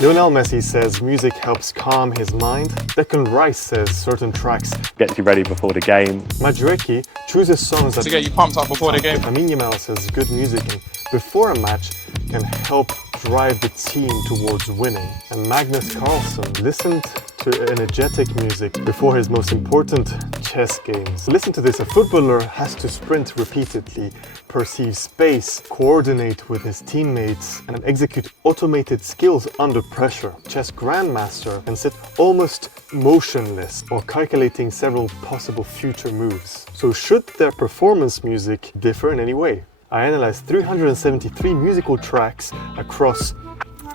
Lionel Messi says music helps calm his mind. Declan Rice says certain tracks gets you ready before the game. Madueke chooses songs that to get you pumped up before the game. Lamine Yamal says good music before a match can help drive the team towards winning. And Magnus Carlsen listened to energetic music before his most important chess games. Listen to this: a footballer has to sprint repeatedly, perceive space, coordinate with his teammates, and execute automated skills under pressure. Chess grandmaster can sit almost motionless or calculating several possible future moves. So should their performance music differ in any way? I analyzed 373 musical tracks across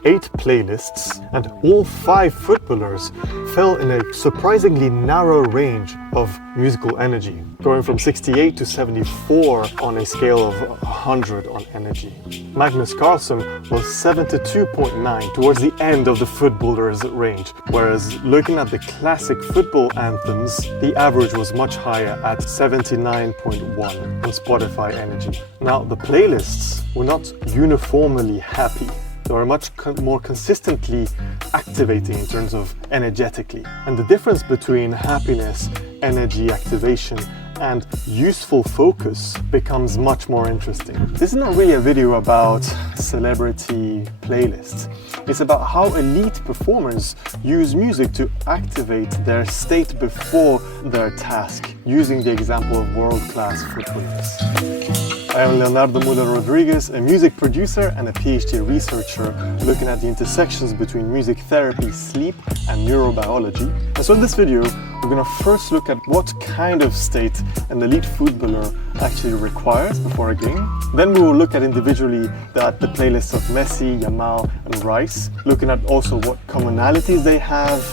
8 playlists, and all 5 footballers fell in a surprisingly narrow range of musical energy, going from 68 to 74 on a scale of 100 on energy. Magnus Carlsen was 72.9 towards the end of the footballer's range, whereas looking at the classic football anthems, the average was much higher at 79.1 on Spotify energy. Now, the playlists were not uniformly happy. They are much more consistently activating in terms of energetically. And the difference between happiness, energy activation, and useful focus becomes much more interesting. This is not really a video about celebrity playlists. It's about how elite performers use music to activate their state before their task, using the example of world-class footballers. I am Leonardo Muller-Rodriguez, a music producer and a PhD researcher looking at the intersections between music therapy, sleep, and neurobiology. And so in this video, we're going to first look at what kind of state an elite footballer actually requires before a game. Then we will look at individually the playlists of Messi, Yamal, and Rice, looking at also what commonalities they have,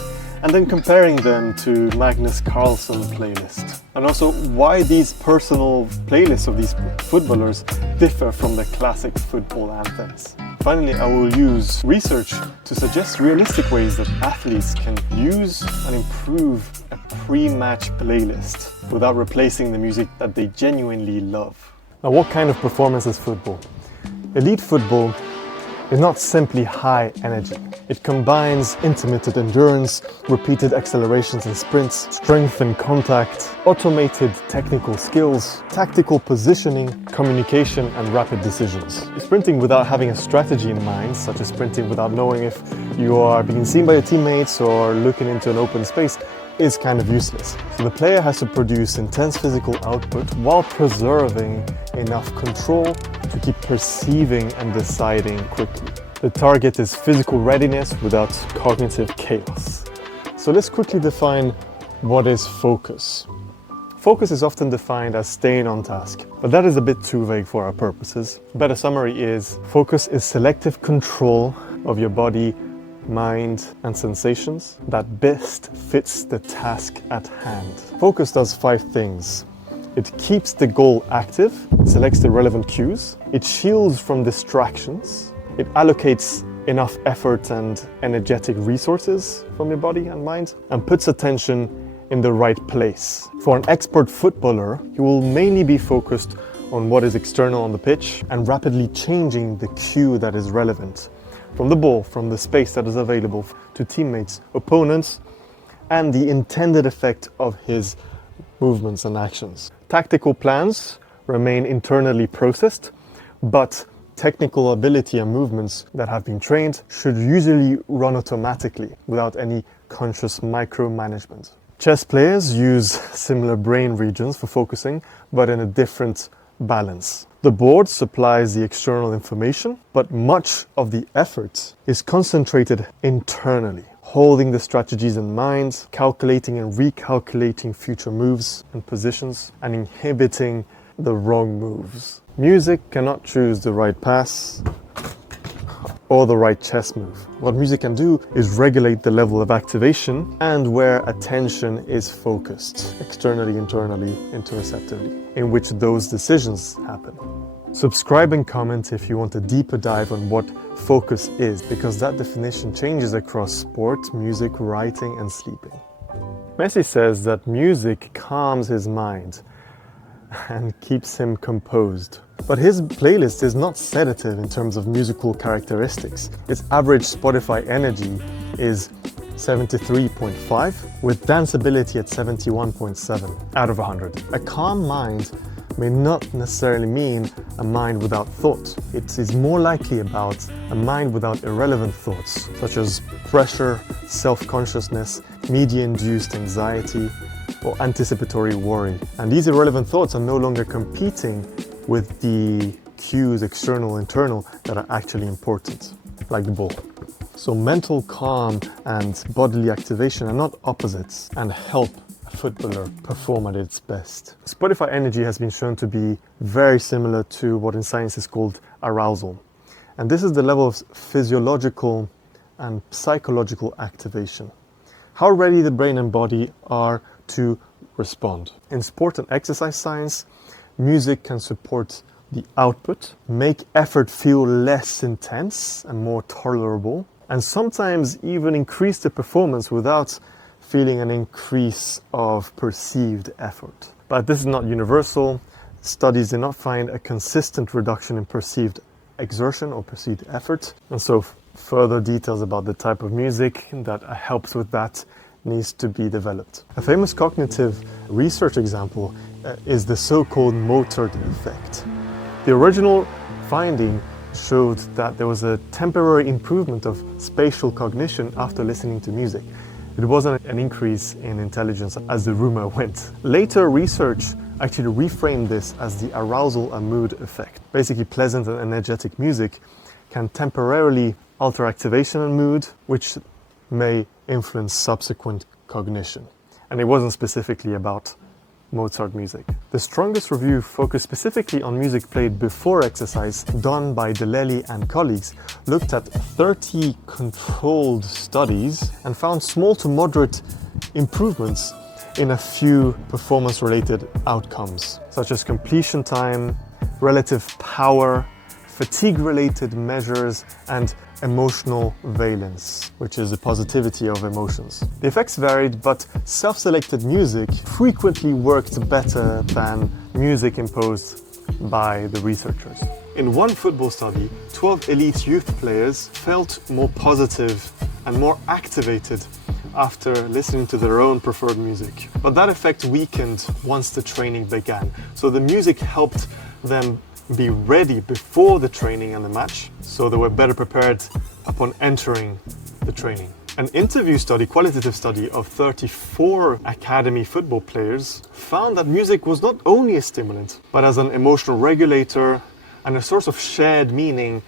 and then comparing them to Magnus Carlsen playlist. And also why these personal playlists of these footballers differ from the classic football anthems. Finally, I will use research to suggest realistic ways that athletes can use and improve a pre-match playlist without replacing the music that they genuinely love. Now, what kind of performance is football? Elite football is not simply high energy. It combines intermittent endurance, repeated accelerations and sprints, strength and contact, automated technical skills, tactical positioning, communication, and rapid decisions. Sprinting without having a strategy in mind, such as sprinting without knowing if you are being seen by your teammates or looking into an open space, is kind of useless. So the player has to produce intense physical output while preserving enough control to keep perceiving and deciding quickly. The target is physical readiness without cognitive chaos. So let's quickly define what is focus. Focus is often defined as staying on task, but that is a bit too vague for our purposes. A better summary is focus is selective control of your body, mind, and sensations that best fits the task at hand. Focus does 5 things. It keeps the goal active, selects the relevant cues, it shields from distractions, it allocates enough effort and energetic resources from your body and mind, and puts attention in the right place. For an expert footballer, he will mainly be focused on what is external on the pitch and rapidly changing the cue that is relevant. From the ball, from the space that is available to teammates, opponents, and the intended effect of his movements and actions. Tactical plans remain internally processed, but technical ability and movements that have been trained should usually run automatically without any conscious micromanagement. Chess players use similar brain regions for focusing, but in a different balance. The board supplies the external information, but much of the effort is concentrated internally, holding the strategies in mind, calculating and recalculating future moves and positions, and inhibiting the wrong moves. Music cannot choose the right pass or the right chess move. What music can do is regulate the level of activation and where attention is focused, externally, internally, interoceptively, in which those decisions happen. Subscribe and comment if you want a deeper dive on what focus is, because that definition changes across sport, music, writing, and sleeping. Messi says that music calms his mind and keeps him composed. But his playlist is not sedative in terms of musical characteristics. Its average Spotify energy is 73.5, with danceability at 71.7 out of 100. A calm mind may not necessarily mean a mind without thought. It is more likely about a mind without irrelevant thoughts, such as pressure, self-consciousness, media-induced anxiety, or anticipatory worry. And these irrelevant thoughts are no longer competing with the cues, external, internal, that are actually important, like the ball. So mental calm and bodily activation are not opposites and help a footballer perform at its best. Spotify energy has been shown to be very similar to what in science is called arousal. And this is the level of physiological and psychological activation. How ready the brain and body are to respond. In sport and exercise science, music can support the output, make effort feel less intense and more tolerable, and sometimes even increase the performance without feeling an increase of perceived effort. But this is not universal. Studies did not find a consistent reduction in perceived exertion or perceived effort. And so further details about the type of music that helps with that needs to be developed. A famous cognitive research example is the so-called Mozart effect. The original finding showed that there was a temporary improvement of spatial cognition after listening to music. It wasn't an increase in intelligence as the rumor went. Later research actually reframed this as the arousal and mood effect. Basically, pleasant and energetic music can temporarily alter activation and mood, which may influence subsequent cognition. And it wasn't specifically about Mozart music. The strongest review focused specifically on music played before exercise, done by Delelli and colleagues, looked at 30 controlled studies and found small to moderate improvements in a few performance-related outcomes, such as completion time, relative power, fatigue-related measures, and emotional valence, which is the positivity of emotions. The effects varied, but self-selected music frequently worked better than music imposed by the researchers. In one football study, 12 elite youth players felt more positive and more activated after listening to their own preferred music. But that effect weakened once the training began. So the music helped them be ready before the training and the match, so they were better prepared upon entering the training. An interview study, qualitative study of 34 academy football players found that music was not only a stimulant, but as an emotional regulator and a source of shared meaning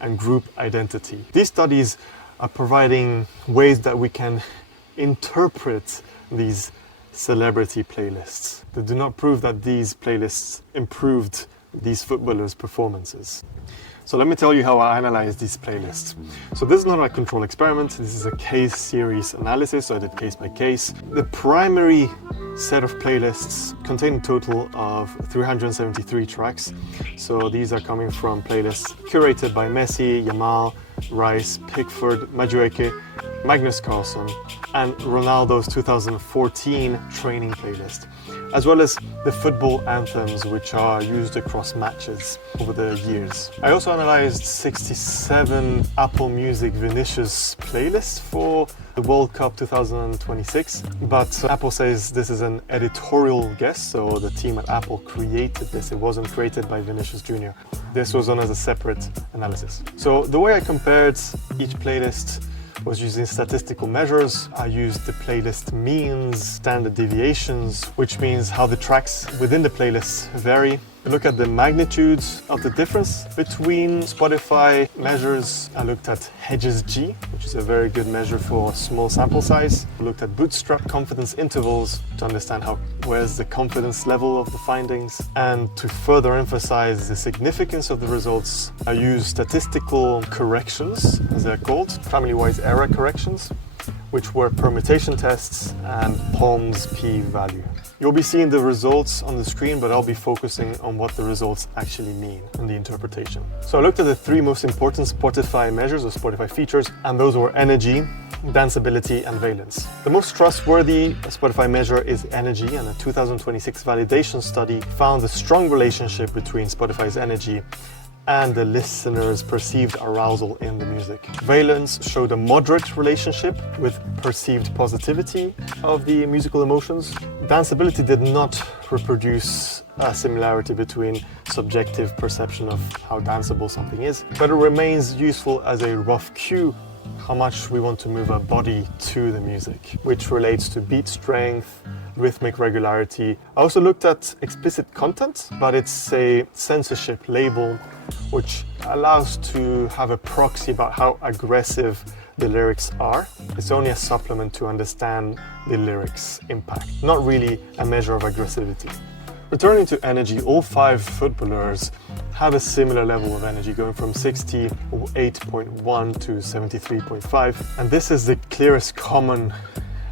and group identity. These studies are providing ways that we can interpret these celebrity playlists. They do not prove that these playlists improved these footballers' performances. So let me tell you how I analyze these playlists. So this is not a control experiment, this is a case series analysis, so I did case by case. The primary set of playlists contain a total of 373 tracks. So these are coming from playlists curated by Messi, Yamal, Rice, Pickford, Madueke, Magnus Carlsen, and Ronaldo's 2014 training playlist, as well as the football anthems which are used across matches over the years. I also analyzed 67 Apple Music Vinícius playlists for the World Cup 2026, but Apple says this is an editorial guess, so the team at Apple created this. It wasn't created by Vinícius Jr. This was done as a separate analysis. So the way I compared each playlist was using statistical measures. I used the playlist means, standard deviations, which means how the tracks within the playlists vary. I look at the magnitudes of the difference between Spotify measures. I looked at Hedges G, which is a very good measure for small sample size. I looked at bootstrapped confidence intervals to understand where's the confidence level of the findings. And to further emphasize the significance of the results, I used statistical corrections, as they're called, family-wise error corrections, which were permutation tests and Holm's p-value. You'll be seeing the results on the screen, but I'll be focusing on what the results actually mean in the interpretation. So I looked at the three most important Spotify measures or Spotify features, and those were energy, danceability and valence. The most trustworthy Spotify measure is energy, and a 2026 validation study found a strong relationship between Spotify's energy and the listener's perceived arousal in the music. Valence showed a moderate relationship with perceived positivity of the musical emotions. Danceability did not reproduce a similarity between subjective perception of how danceable something is, but it remains useful as a rough cue how much we want to move our body to the music, which relates to beat strength, rhythmic regularity. I also looked at explicit content, but it's a censorship label which allows to have a proxy about how aggressive the lyrics are. It's only a supplement to understand the lyrics' impact, not really a measure of aggressivity. Returning to energy, all 5 footballers have a similar level of energy, going from 68.1 to 73.5, and this is the clearest common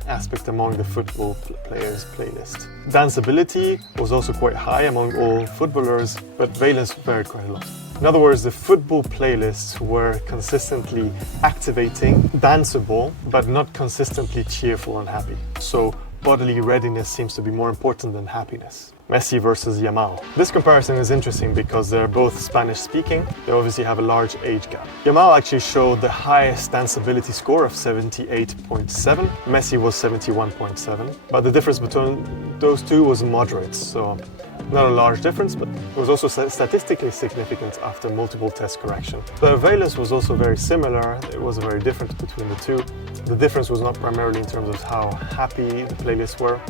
aspect among the football players' playlist. Danceability was also quite high among all footballers, but valence varied quite a lot. In other words, the football playlists were consistently activating, danceable, but not consistently cheerful and happy. So bodily readiness seems to be more important than happiness. Messi versus Yamal. This comparison is interesting because they're both Spanish speaking. They obviously have a large age gap. Yamal actually showed the highest danceability score of 78.7. Messi was 71.7. But the difference between those two was moderate. So not a large difference, but it was also statistically significant after multiple test correction. The valence was also very similar. It was very different between the two. The difference was not primarily in terms of how happy the playlists were,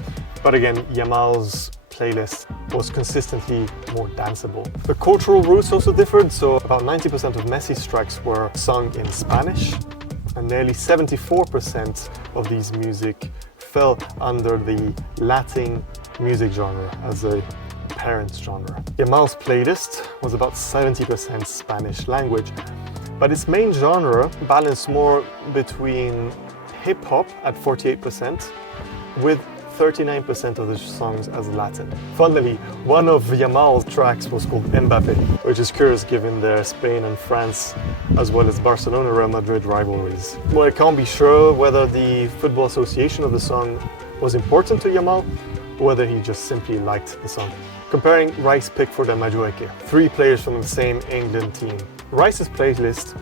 but again, Yamal's playlist was consistently more danceable. The cultural roots also differed, so about 90% of Messi's tracks were sung in Spanish, and nearly 74% of these music fell under the Latin music genre as a parent genre. Yamal's playlist was about 70% Spanish language, but its main genre balanced more between hip-hop at 48% with 39% of the songs as Latin. Funnily, one of Yamal's tracks was called Mbappé, which is curious given their Spain and France, as well as Barcelona-Real Madrid rivalries. Well, I can't be sure whether the Football Association of the song was important to Yamal, or whether he just simply liked the song. Comparing Rice, Pickford and Madueke, 3 players from the same England team. Rice's playlist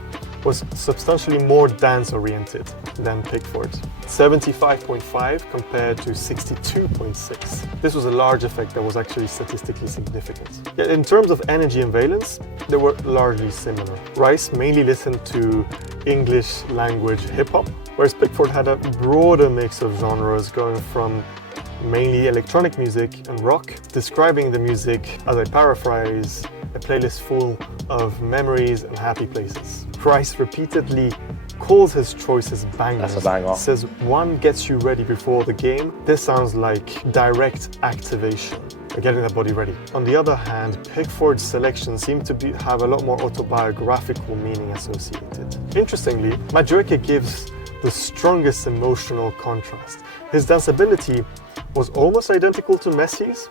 was substantially more dance-oriented than Pickford's. 75.5 compared to 62.6. This was a large effect that was actually statistically significant. Yet in terms of energy and valence, they were largely similar. Rice mainly listened to English language hip-hop, whereas Pickford had a broader mix of genres going from mainly electronic music and rock, describing the music, as I paraphrase, a playlist full of memories and happy places. Rice repeatedly calls his choices bangers. That's a banger. Says one gets you ready before the game. This sounds like direct activation, getting the body ready. On the other hand, Pickford's selections seem to have a lot more autobiographical meaning associated. Interestingly, Madueke gives the strongest emotional contrast. His danceability was almost identical to Messi's,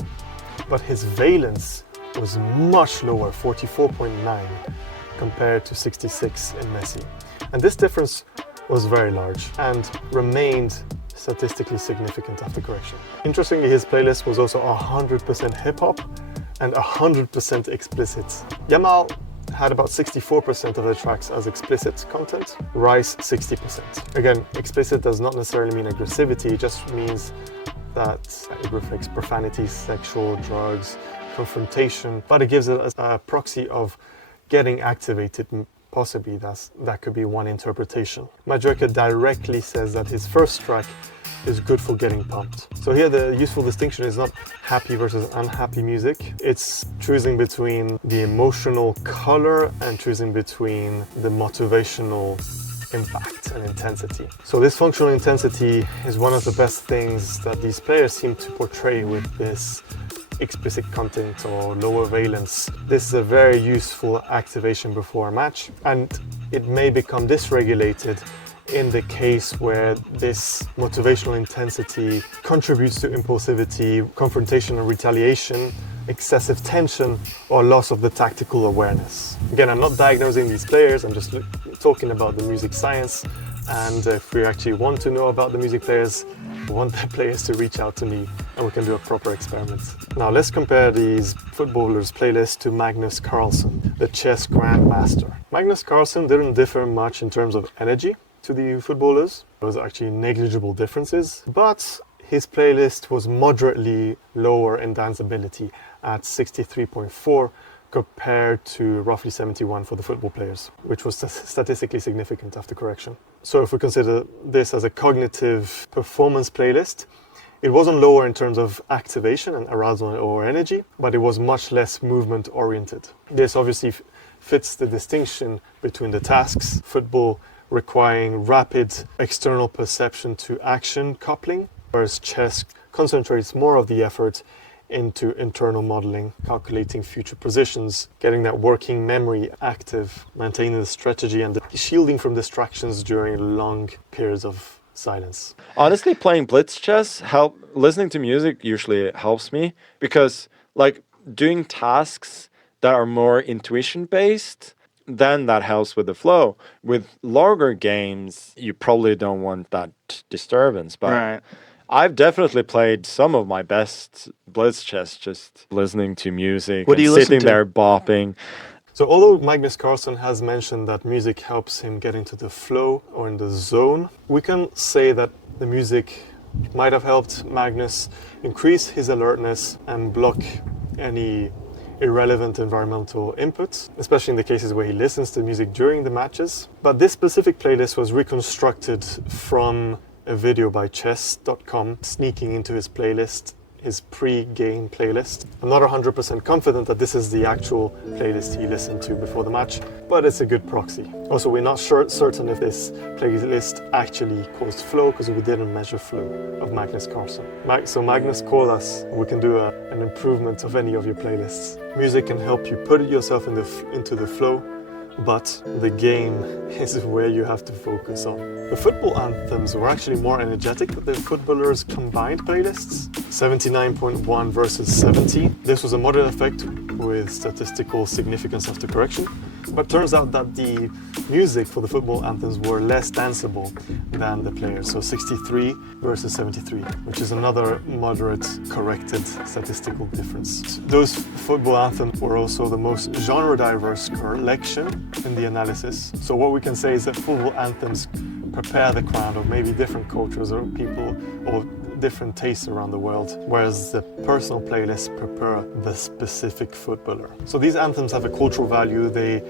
but his valence was much lower, 44.9 compared to 66 in Messi. And this difference was very large and remained statistically significant after correction. Interestingly, his playlist was also 100% hip-hop and 100% explicit. Yamal had about 64% of the tracks as explicit content, Rice 60%. Again, explicit does not necessarily mean aggressivity, it just means that it reflects profanity, sexual, drugs, confrontation, but it gives it a proxy of getting activated. Possibly that could be one interpretation. Madueke directly says that his first track is good for getting pumped. So here the useful distinction is not happy versus unhappy music. It's choosing between the emotional color and choosing between the motivational impact and intensity. So this functional intensity is one of the best things that these players seem to portray with this explicit content or lower valence. This is a very useful activation before a match, and it may become dysregulated in the case where this motivational intensity contributes to impulsivity, confrontation and retaliation, excessive tension, or loss of the tactical awareness. Again, I'm not diagnosing these players, I'm just talking about the music science And if we actually want to know about the music players, we want the players to reach out to me and we can do a proper experiment. Now let's compare these footballers' playlists to Magnus Carlsen, the chess grandmaster. Magnus Carlsen didn't differ much in terms of energy to the footballers. There was actually negligible differences, but his playlist was moderately lower in danceability at 63.4 compared to roughly 71 for the football players, which was statistically significant after correction. So if we consider this as a cognitive performance playlist, it wasn't lower in terms of activation and arousal or energy, but it was much less movement oriented. This obviously fits the distinction between the tasks, football requiring rapid external perception to action coupling, whereas chess concentrates more of the effort into internal modeling, calculating future positions, getting that working memory active, maintaining the strategy and shielding from distractions during long periods of silence. Honestly, playing blitz chess, listening to music usually helps me because like doing tasks that are more intuition based, then that helps with the flow. With longer games, you probably don't want that disturbance, but Right. I've definitely played some of my best blitz chess just listening to music What do and you listen sitting to? there bopping. So although Magnus Carlsen has mentioned that music helps him get into the flow or in the zone, we can say that the music might have helped Magnus increase his alertness and block any irrelevant environmental inputs, especially in the cases where he listens to music during the matches. But this specific playlist was reconstructed from a video by chess.com sneaking into his playlist, his pre-game playlist. I'm not 100% confident that this is the actual playlist he listened to before the match, but it's a good proxy. Also, we're not certain if this playlist actually caused flow because we didn't measure flow of Magnus Carlsen. So Magnus, call us. We can do an improvement of any of your playlists. Music can help you put yourself into the flow, but the game is where you have to focus on. The football anthems were actually more energetic than the footballers' combined playlists, 79.1 versus 70. This was a moderate effect with statistical significance after correction, but turns out that the music for the football anthems were less danceable than the players, so 63 versus 73, which is another moderate corrected statistical difference. Those football anthems were also the most genre-diverse collection in the analysis. So what we can say is that football anthems prepare the crowd of maybe different cultures or people or different tastes around the world, whereas the personal playlists prepare the specific footballer. So these anthems have a cultural value. They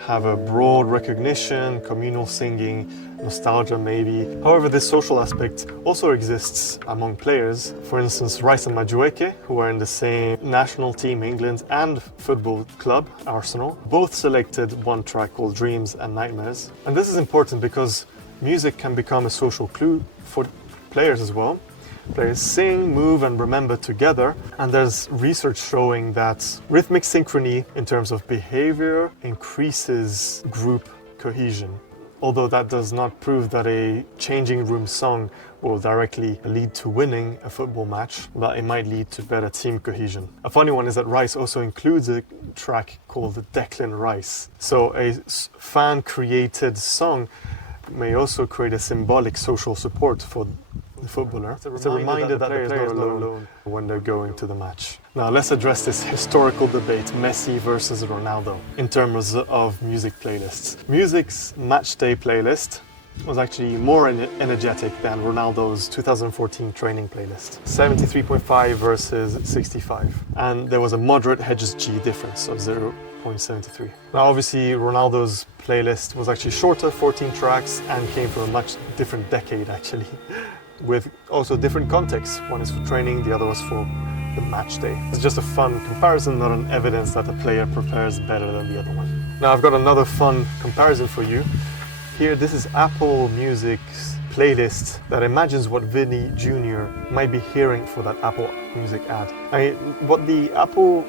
have a broad recognition, communal singing, nostalgia maybe. However, this social aspect also exists among players. For instance, Rice and Madueke, who are in the same national team, England, and football club, Arsenal, both selected one track called Dreams and Nightmares. And this is important because music can become a social clue for players as well. Players sing, move, and remember together, and there's research showing that rhythmic synchrony in terms of behavior increases group cohesion. Although that does not prove that a changing room song will directly lead to winning a football match, but it might lead to better team cohesion. A funny one is that Rice also includes a track called Declan Rice. So a fan-created song may also create a symbolic social support for the footballer. It's a reminder that the players are not alone when they're going to the match. Now let's address this historical debate, Messi versus Ronaldo, in terms of music playlists. Music's matchday playlist was actually more energetic than Ronaldo's 2014 training playlist, 73.5 versus 65. And there was a moderate Hedges G difference of 0.73. Now obviously Ronaldo's playlist was actually shorter, 14 tracks, and came from a much different decade actually, with also different contexts. One is for training, the other was for the match day. It's just a fun comparison, not an evidence that a player prepares better than the other one. Now I've got another fun comparison for you. Here, this is Apple Music's playlist that imagines what Vinny Jr. might be hearing for that Apple Music ad. What the Apple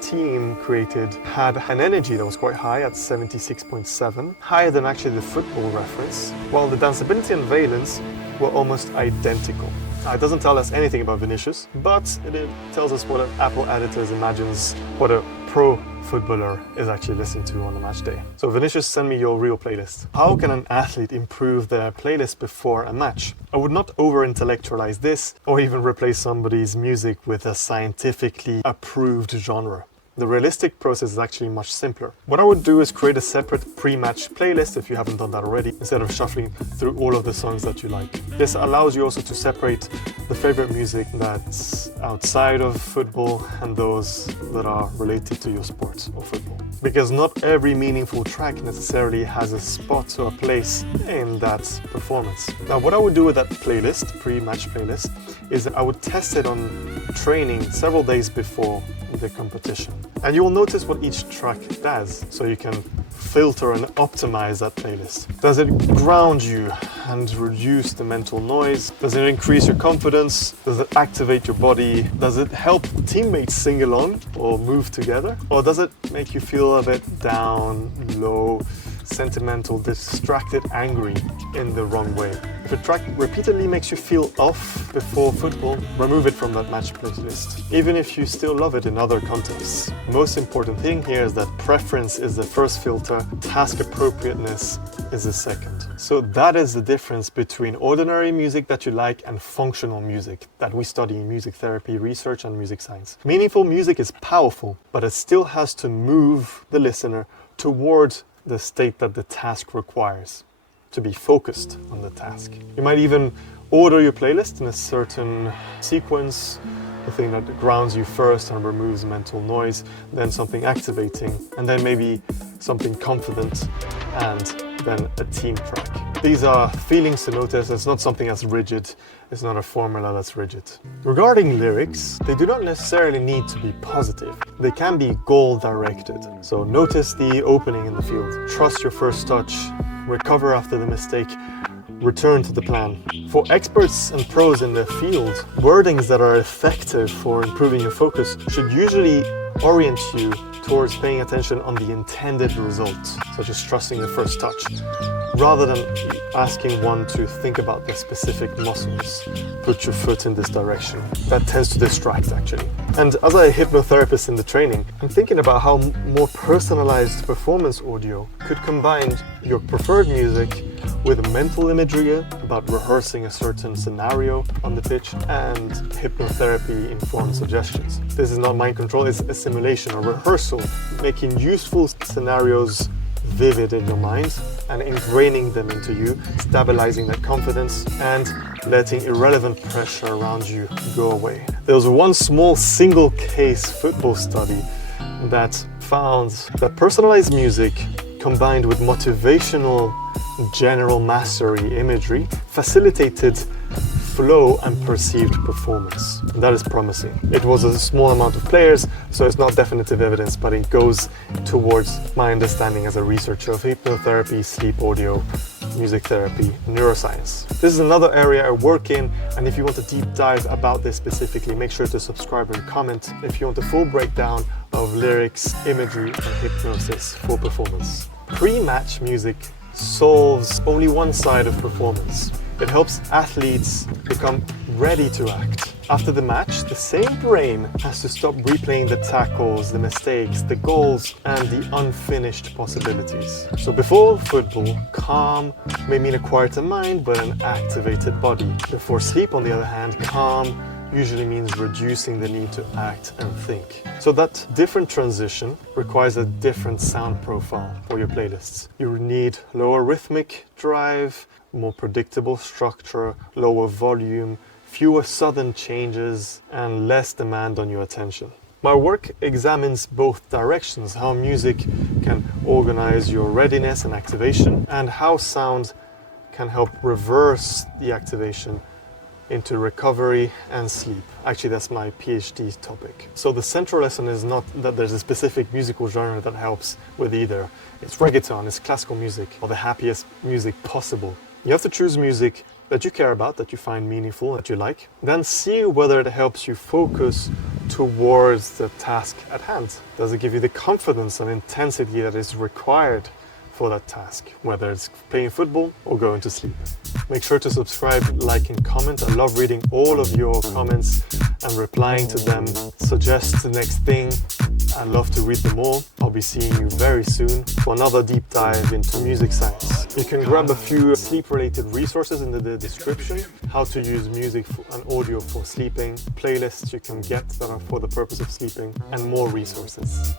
team created had an energy that was quite high at 76.7, higher than actually the football reference, while the danceability and valence were almost identical. It doesn't tell us anything about Vinícius, but it tells us what an Apple editors imagines what a pro footballer is actually listening to on a match day. So Vinícius, send me your real playlist. How can an athlete improve their playlist before a match? I would not over-intellectualize this or even replace somebody's music with a scientifically approved genre. The realistic process is actually much simpler. What I would do is create a separate pre-match playlist if you haven't done that already, instead of shuffling through all of the songs that you like. This allows you also to separate the favorite music that's outside of football and those that are related to your sport or football. Because not every meaningful track necessarily has a spot or a place in that performance. Now, what I would do with that playlist, pre-match playlist, is that I would test it on training several days before the competition. And you will notice what each track does, so you can filter and optimize that playlist. Does it ground you and reduce the mental noise? Does it increase your confidence? Does it activate your body? Does it help teammates sing along or move together? Or does it make you feel a bit down, low, sentimental, distracted, angry in the wrong way? If a track repeatedly makes you feel off before football, remove it from that match playlist, even if you still love it in other contexts. The most important thing here is that preference is the first filter, task appropriateness is the second. So that is the difference between ordinary music that you like and functional music that we study in music therapy, research, and music science. Meaningful music is powerful, but it still has to move the listener towards the state that the task requires, to be focused on the task. You might even order your playlist in a certain sequence, the thing that grounds you first and removes mental noise, then something activating, and then maybe something confident, and then a team track. These are feelings to notice. It's not something that's rigid. It's not a formula that's rigid. Regarding lyrics, they do not necessarily need to be positive. They can be goal-directed. So notice the opening in the field. Trust your first touch. Recover after the mistake. Return to the plan. For experts and pros in the field, wordings that are effective for improving your focus should usually orient you towards paying attention on the intended result, such as trusting the first touch, rather than asking one to think about the specific muscles. Put your foot in this direction. That tends to distract, actually. And as a hypnotherapist in the training, I'm thinking about how more personalized performance audio could combine your preferred music with mental imagery about rehearsing a certain scenario on the pitch and hypnotherapy-informed suggestions. This is not mind control, it's a simulation, a rehearsal, making useful scenarios vivid in your mind and ingraining them into you, stabilizing that confidence and letting irrelevant pressure around you go away. There was one small single case football study that found that personalized music combined with motivational general mastery imagery facilitated flow and perceived performance. And that is promising. It was a small amount of players, so it's not definitive evidence, but it goes towards my understanding as a researcher of hypnotherapy, sleep audio, music therapy, neuroscience. This is another area I work in, and if you want a deep dive about this specifically, make sure to subscribe and comment if you want a full breakdown of lyrics, imagery, and hypnosis for performance. Pre-match music solves only one side of performance. It helps athletes become ready to act. After the match, the same brain has to stop replaying the tackles, the mistakes, the goals, and the unfinished possibilities. So before football, calm may mean a quieter mind, but an activated body. Before sleep, on the other hand, calm usually means reducing the need to act and think. So that different transition requires a different sound profile for your playlists. You need lower rhythmic drive, more predictable structure, lower volume, fewer sudden changes, and less demand on your attention. My work examines both directions, how music can organize your readiness and activation, and how sound can help reverse the activation into recovery and sleep. Actually, that's my PhD topic. So the central lesson is not that there's a specific musical genre that helps with either. It's reggaeton, it's classical music, or the happiest music possible. You have to choose music that you care about, that you find meaningful, that you like. Then see whether it helps you focus towards the task at hand. Does it give you the confidence and intensity that is required for that task, whether it's playing football or going to sleep. Make sure to subscribe, like, and comment. I love reading all of your comments and replying to them. Suggest the next thing. I love to read them all. I'll be seeing you very soon for another deep dive into music science. You can grab a few sleep-related resources in the description, how to use music and audio for sleeping, playlists you can get that are for the purpose of sleeping, and more resources.